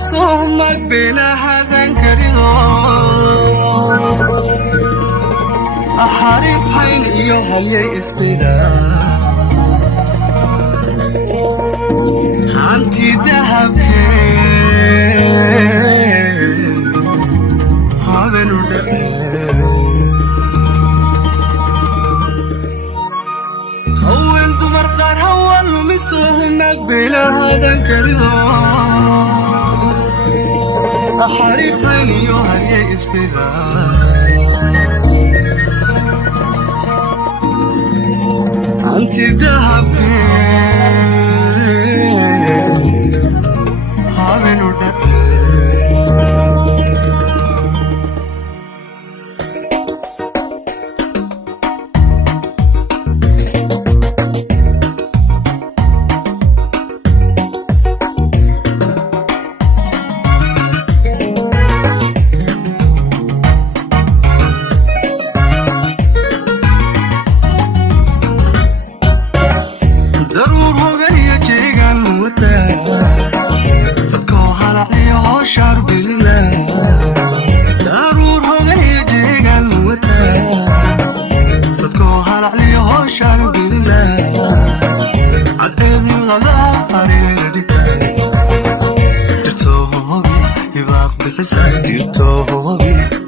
صومك بلا هذا كريدو أحارب حين يوهل يسبدا أنتي ذهب هذا نودك هو انتو مرقار هو المسوهنك بلا هذا كريدو أحارب حين يوهل يسبدا أنتي ذهب هذا نودك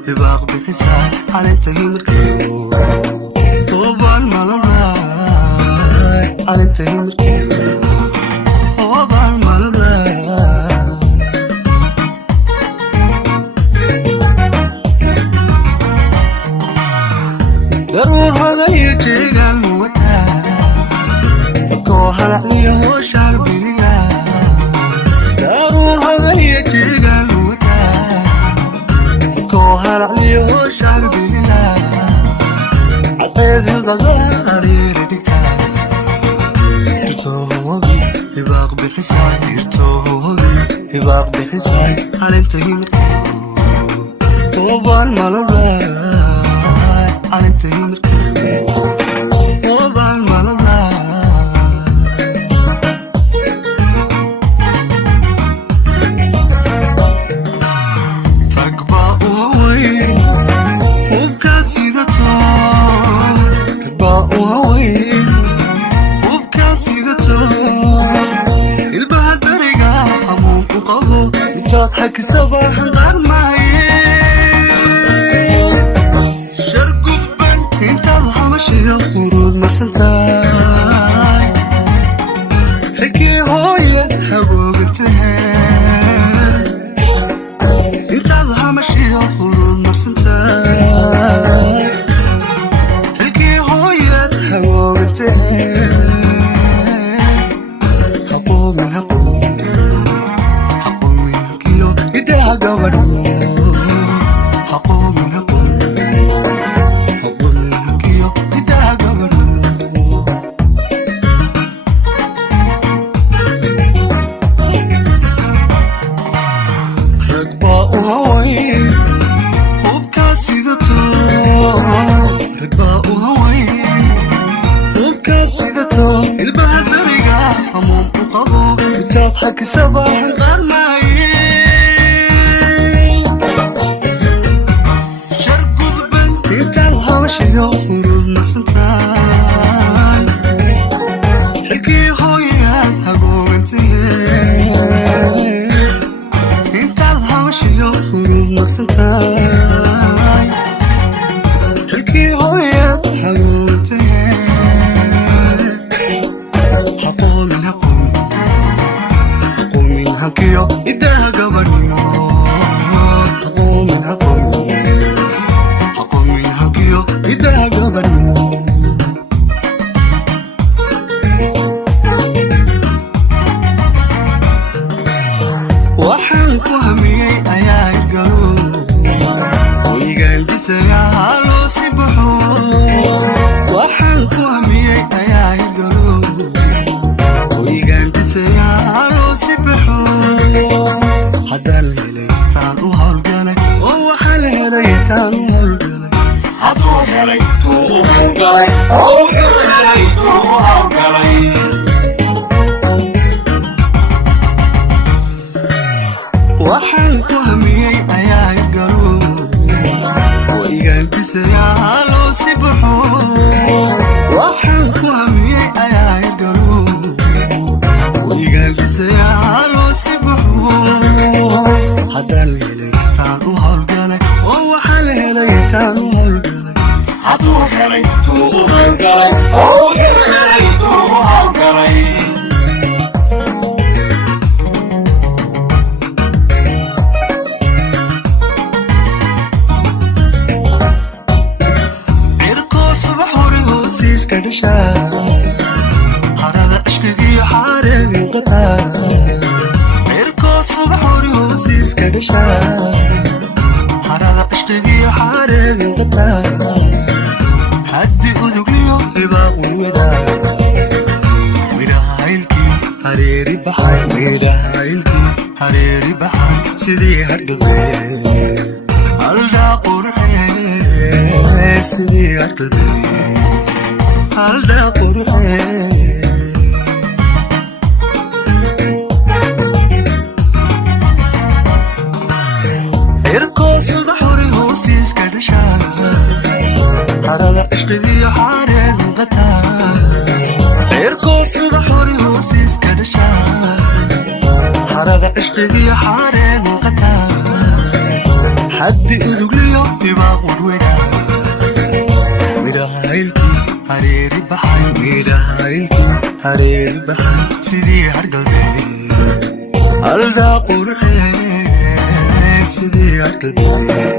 يباق بحساب على انتهي مركيو طوبان مالبلاي على انتهي مركيو طوبان مالبلاي ضرور هذا يجيغا الموتا فكو هلعلي هو شعر بليلا ضرور هذا يجيغا هرعلي هو شعر بليلا عطير الغدار يردكتا يرتوهوبي يباق بحساب يرتوهوبي يباق بحساب على انتهي مركو طوبان مالبلاي على انتهي مركو طوبان مالبلاي تضحك صباح غير معي شرق ذبل انت ضحى مشي ورود مرسلتاي حكي هوية حبوب انتهي انت ضحى مشي ورود مرسلتاي حكي هوية حبوب انتهي حقوق من حقوق إذا قبلوا حقوا من حقوا حقوا من حقيا إذا قبلوا رقباء هواي وبكاسيدته رقباء هواي وبكاسيدته البهد رقا هموم وقبو تضحك صباح غير معي شيو ورود مرسلتاي حكي هويات هبو انتهي انت الهوى شيو ورود مرسلتاي حكي هويات هبو انتهي حقو من حقو حقو من حقيو إذا قبلوا حقو من حقو إذا قبلوا وحنكو هميي أيا يتقلو ويقال بسيا لو سبحو وحنكو هميي أيا يتقلو ويقال بسيا لو سبحو حدا الهليتان وهالقلق ووحل هليتان وهالقلق dhisayaa loo sibaxo haddaan la helay taan u hawlgalay oo waxaa la helay taan u hawlgalay hadduu helay tuu u hawlgalay oo helay tuu u hawlgalay harada ishkigiyo xaareedin qataa cirkoo subax hori hoosiiska dhashaa harada ishkigiyo xaareedin qataa haddi udugliyo hibaaqun midhahaylkii hareeri baxay midhahaylkii hareeri baxay sidii hargalbee haldhaa qurxee sidii hargalbee haldhaa qurxee cirkoo subax hori hoosiiska dhashaa harada ishqigiyo xaareedin qataa cirkoo subax hori hoosiiska dhashaa harada ishqigiyo xaareedin qataa haddi udugliyo hibaaqun midhahaylkii hareeri baxay midhahaylkii hareeri baxay sidii hargalbee haldhaa qurxee sidii hargalbee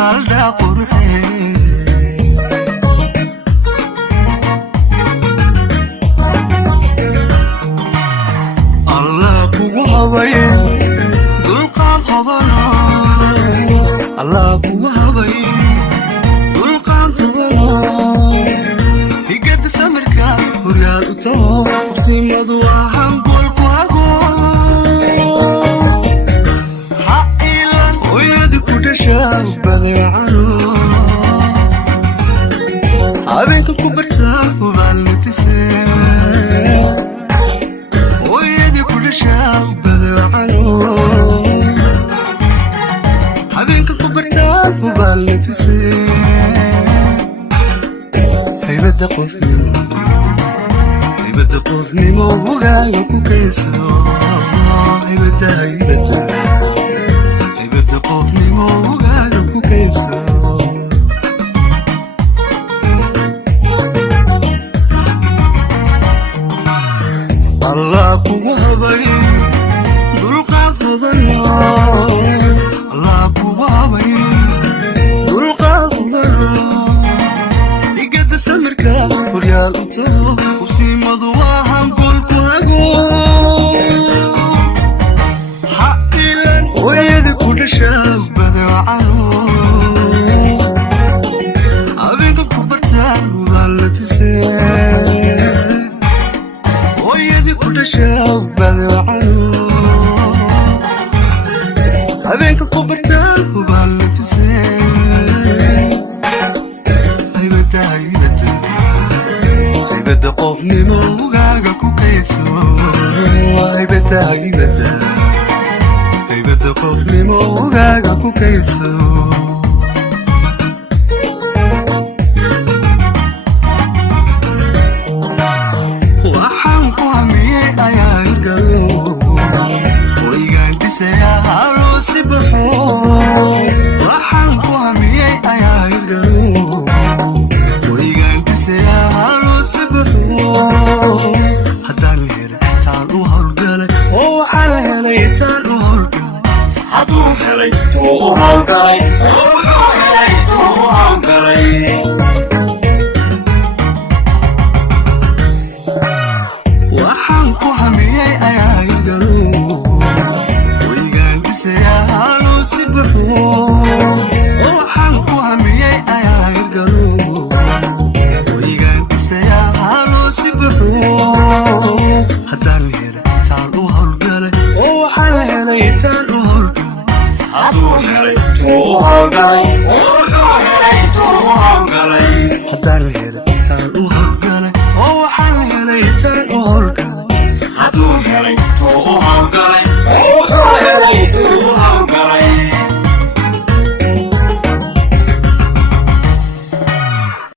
haldhaa qurxee allah kugu habaye dulqaad hodana allah kugu habaye simadu ahaan goolku hago ha ilan hooyadi ku dhashaa badeecano habeenka ku bartaa hubaal nafise hooyadi ku dhashaa badeecano habeenka ku bartaa hubaal nafise haybada qofnimo haybada qofnimo hogaaga ku kayso haybada qofnimo hogaaga ku kayso allah kugu habay dulqaad hodana allah kugu habay dulqaad hodana igada samirka horyaal uto simadu waahan goolku hago ha ilan hooyadi ku dhashaa badeecano habeenka ku bartaa hubaal nafise hooyadi ku dhashaa badeecano habeenka ku bartaa hubaal nafise haybada qofnimo hogaaga ku kayso haybada qofnimo hogaaga ku kayso waxaan ku hamiyey ayaa hirgalo hoygaan dhisayaa loo sibaxo waxaan ku hamiyey ayaa hirgalo hoygaan dhisayaa loo sibaxo haddaan la helay taan u hawlgalay oo waxaa la helay taan u hawlgalay hadduu helay tuu u hawlgalay oo wuxuu helay tuu u hawlgalay waxaan ku hamiyey ayaa hirgalo hoygaan dhisayaa loo sibaxo waxaan ku hamiyey ayaa hirgalo hoygaan dhisayaa loo sibaxo haddaan la helay taan u hawlgalay oo waxaa la helay taan u hawlgalay hadduu helay tuu u hawlgalay oo wuxuu helay tuu u hawlgalay haddaan la helay